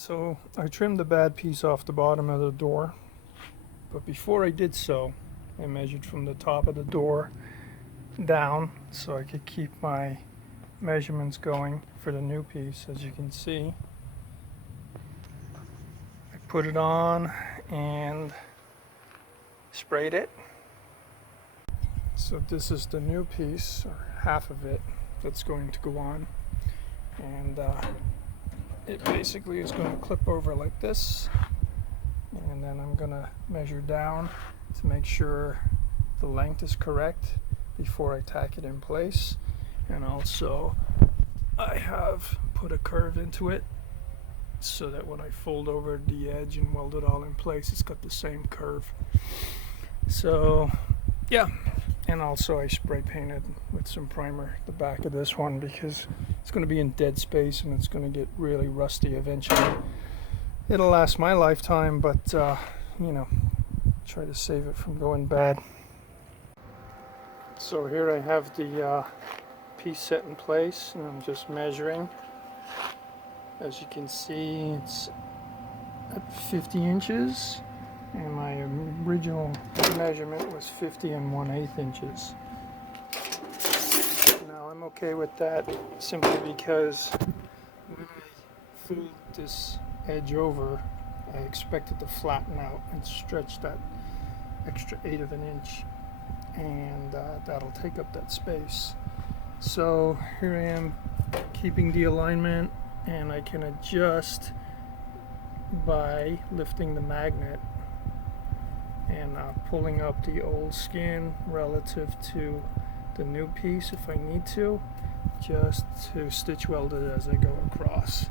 So I trimmed the bad piece off the bottom of the door, but before I did so, I measured from the top of the door down so I could keep my measurements going for the new piece. As you can see, I put it on and sprayed it. So this is the new piece, or half of it, that's going to go on, and it basically is going to clip over like this, and then I'm going to measure down to make sure the length is correct before I tack it in place. And also I have put a curve into it so that when I fold over the edge and weld it all in place, it's got the same curve. So yeah, and also I spray painted with some primer the back of this one because it's going to be in dead space and it's going to get really rusty eventually. It'll last my lifetime, but you know, try to save it from going bad. So here I have the piece set in place, and I'm just measuring. As you can see, it's at 50 inches, and my original measurement was 50 1/8 inches. Now I'm okay with that simply because when I fold this edge over, I expect it to flatten out and stretch that extra 1/8 of an inch, and that'll take up that space. So here I am keeping the alignment, and I can adjust by lifting the magnet and pulling up the old skin relative to the new piece if I need to, just to stitch weld it as I go across.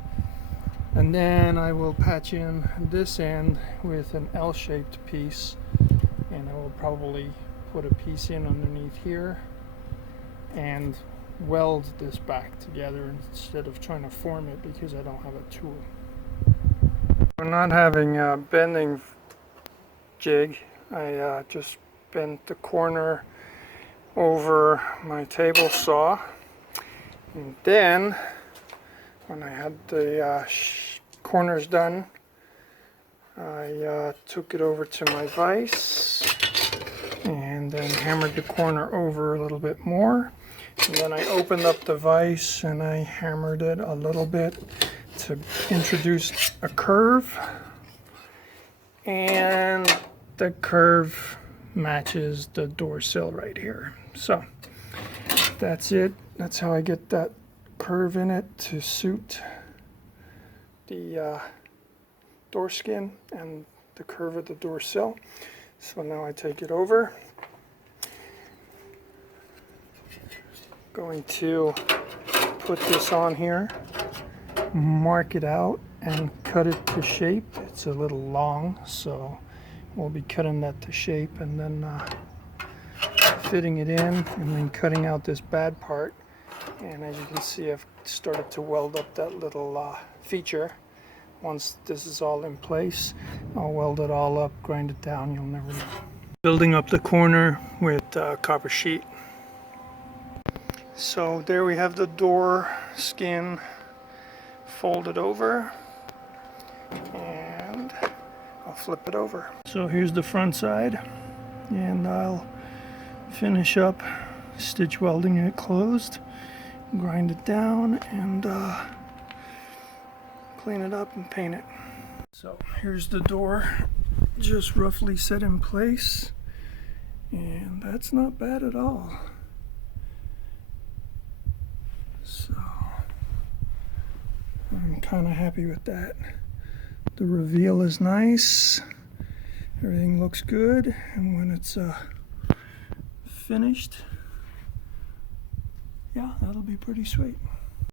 And then I will patch in this end with an L-shaped piece, and I will probably put a piece in underneath here and weld this back together instead of trying to form it because I don't have a tool. We're not having a bending jig. I just bent the corner over my table saw, and then when I had the corners done, I took it over to my vise and then hammered the corner over a little bit more, and then I opened up the vise and I hammered it a little bit to introduce a curve, and the curve matches the door sill right here. So that's it. That's how I get that curve in it to suit the door skin and the curve of the door sill. So now I take it over. Going to put this on here, mark it out, and cut it to shape. It's a little long, so we'll be cutting that to shape and then fitting it in, and then cutting out this bad part. And as you can see, I've started to weld up that little feature. Once this is all in place, I'll weld it all up, grind it down, you'll never know. Building up the corner with copper sheet. So there we have the door skin folded over, and I'll flip it over. So here's the front side, and I'll finish up stitch welding it closed, grind it down, and clean it up and paint it. So here's the door just roughly set in place, and that's not bad at all. So I'm kind of happy with that. The reveal is nice, everything looks good, and when it's finished, yeah, that'll be pretty sweet.